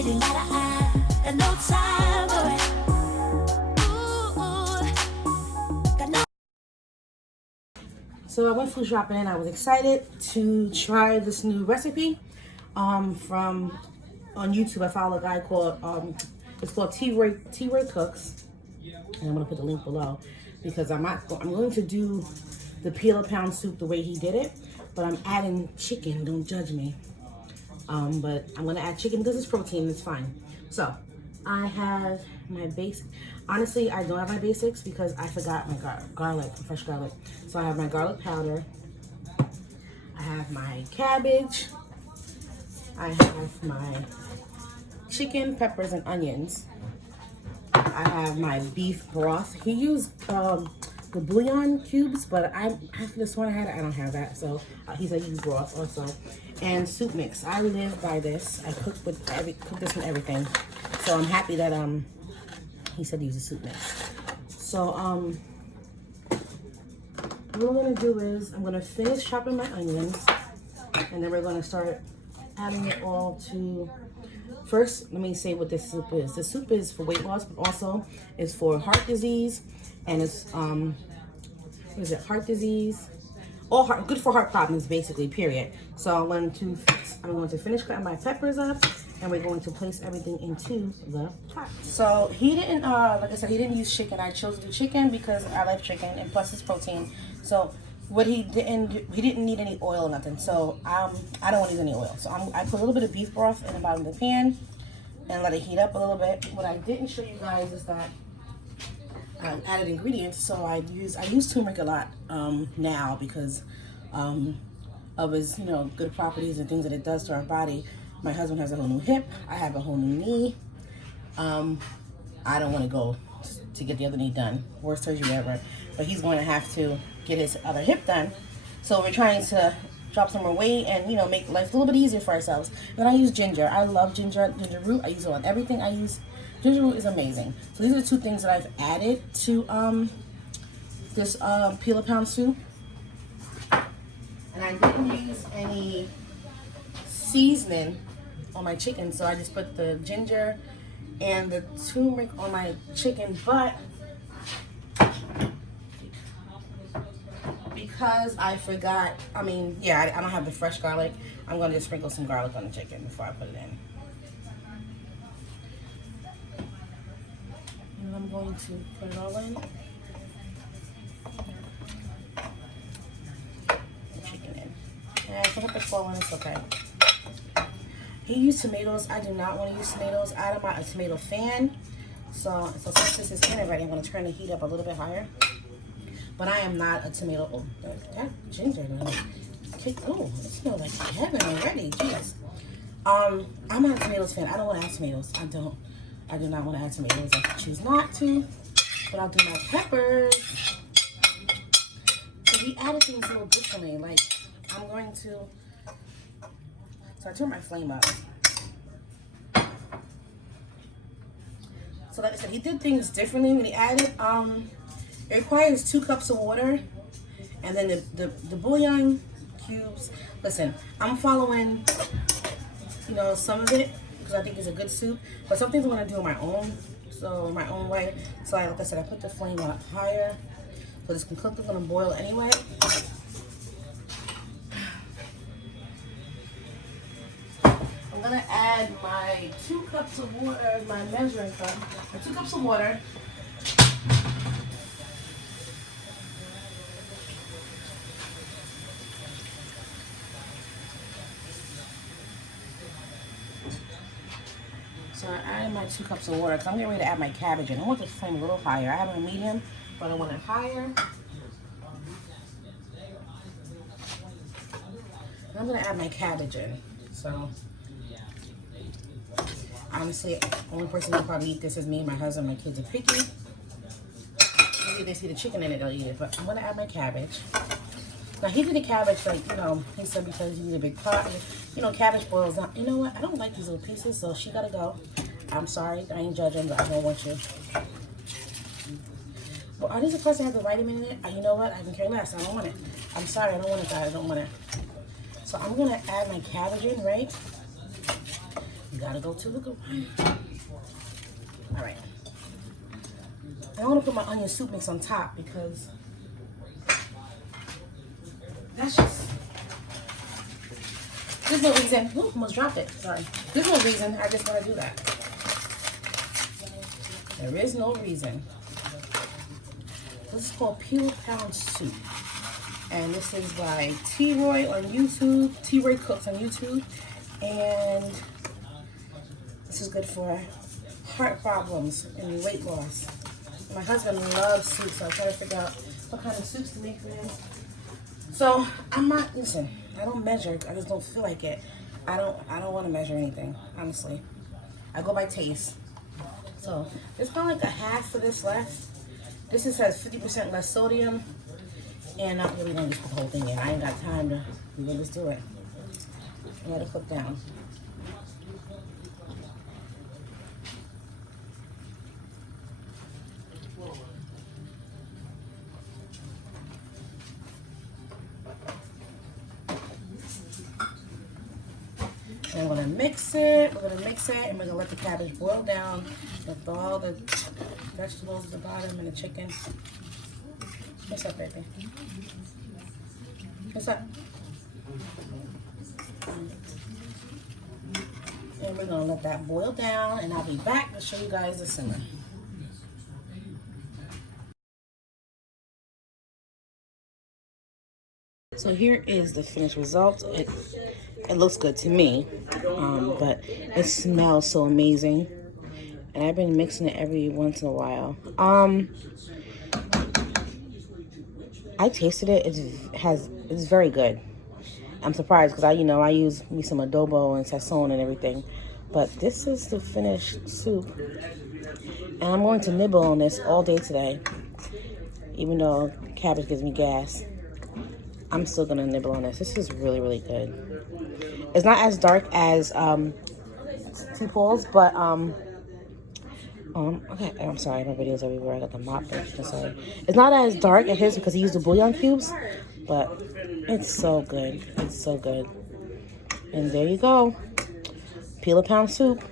everything that I got no time for it. Ooh, got no. So I went food shopping and I was excited to try this new recipe from on YouTube. I follow a guy called it's called T-Ray Cooks, and I'm gonna put the link below because I'm going to do the peel-a-pound soup the way he did it, but I'm adding chicken. Don't judge me. But I'm gonna add chicken because it's protein. It's fine. So I have my basic. Honestly, I don't have my basics because I forgot my garlic, fresh garlic. So I have my garlic powder. I have my cabbage. I have my chicken, peppers, and onions. I have my beef broth. He used the bouillon cubes, but after this one I don't have that. So he said use broth also. And soup mix. I live by this. I cook this with everything. So I'm happy that he said use a soup mix. So what I'm gonna do is I'm gonna finish chopping my onions, and then we're gonna start adding it all to. First, let me say what this soup is. The soup is for weight loss, but also is for heart disease, and it's what is it? Heart disease, good for heart problems, basically. Period. So I'm going to finish cutting my peppers up, and we're going to place everything into the pot. So he didn't, like I said, he didn't use chicken. I chose to do chicken because I like chicken, and plus it's protein. So what he didn't need any oil or nothing. So I don't want to use any oil. So I put a little bit of beef broth in the bottom of the pan and let it heat up a little bit. What I didn't show you guys is that added ingredients. So I use turmeric a lot now because of its good properties and things that it does to our body. My husband has a whole new hip. I have a whole new knee. I don't want to go to get the other knee done. Worst surgery ever. But he's going to have to get his other hip done. So we're trying to drop some more weight and make life a little bit easier for ourselves. Then I use ginger. I love ginger root. I use it on everything. Ginger root is amazing. So these are the two things that I've added to this peel-a-pound soup. And I didn't use any seasoning on my chicken, so I just put the ginger and the turmeric on my chicken. But because I forgot, I don't have the fresh garlic, I'm going to just sprinkle some garlic on the chicken before I put it in. And I'm going to put it all in. The chicken in. And I can put the fall in, it's okay. He used tomatoes. I do not want to use tomatoes. I'm not a tomato fan. So since this is in already, I'm going to turn the heat up a little bit higher. But I am not a tomato. Oh, that ginger. Oh, it smells like heaven already. Jeez. I'm not a tomatoes fan. I don't want to add tomatoes. I do not want to add tomatoes. I choose not to. But I'll do my peppers. So we added things a little differently. Like, I'm going to. So I turn my flame up. So like I said, he did things differently when he added. It requires 2 cups of water, and then the bouillon cubes. Listen, I'm following, some of it because I think it's a good soup, but some things I'm gonna do on my own, my own way. So like I said, I put the flame up higher, so this can cook. It's gonna boil anyway. I'm gonna add my 2 cups of water, my measuring cup, 2 cups of water. So I added my 2 cups of water because I'm getting ready to add my cabbage in. I want this flame a little higher. I have it on medium, but I want it higher. And I'm gonna add my cabbage in. So honestly, the only person who probably eat this is me. My husband, my kids are picky. Maybe they see the chicken in it, they'll eat it. But I'm gonna add my cabbage. Now he did the cabbage he said because you need a big pot. Cabbage boils down. You know what? I don't like these little pieces, so she gotta go. I'm sorry, I ain't judging, but I don't want you. Well, are these supposed to have the vitamin in it? You know what? I can care less. I don't want it. I'm sorry, I don't want it, guys. I don't want it. So I'm gonna add my cabbage in, right? You gotta go to the good one. All right. I want to put my onion soup mix on top because that's just, there's no reason. Ooh, almost dropped it. Sorry. There's no reason. I just want to do that. There is no reason. This is called Peel Pound Soup. And this is by T-Roy on YouTube. T-Roy Cooks on YouTube. And this is good for heart problems and weight loss. My husband loves soup, so I'm trying to figure out what kind of soups to make for him. So I'm not, listen, I don't measure. I just don't feel like it. I don't want to measure anything, honestly. I go by taste. So there's probably like a half of this left. This has 50% less sodium. And I'm really gonna just put the whole thing in. I ain't got time to really just do it. I gotta flip down. And we're gonna mix it. We're gonna mix it, and we're gonna let the cabbage boil down with all the vegetables at the bottom and the chicken. What's up, baby? What's up? And we're gonna let that boil down, and I'll be back to show you guys the simmer. So here is the finished result. It looks good to me, but it smells so amazing. And I've been mixing it every once in a while. I tasted it. It's very good. I'm surprised because I use me some adobo and sazon and everything, but this is the finished soup, and I'm going to nibble on this all day today. Even though cabbage gives me gas, I'm still gonna nibble on this. This is really, really good. It's not as dark as St. Paul's, but okay, I'm sorry, my video's everywhere. I got the mop. Sorry. It's not as dark as his because he used the bouillon cubes, but it's so good. It's so good. And there you go. Peel a pound soup.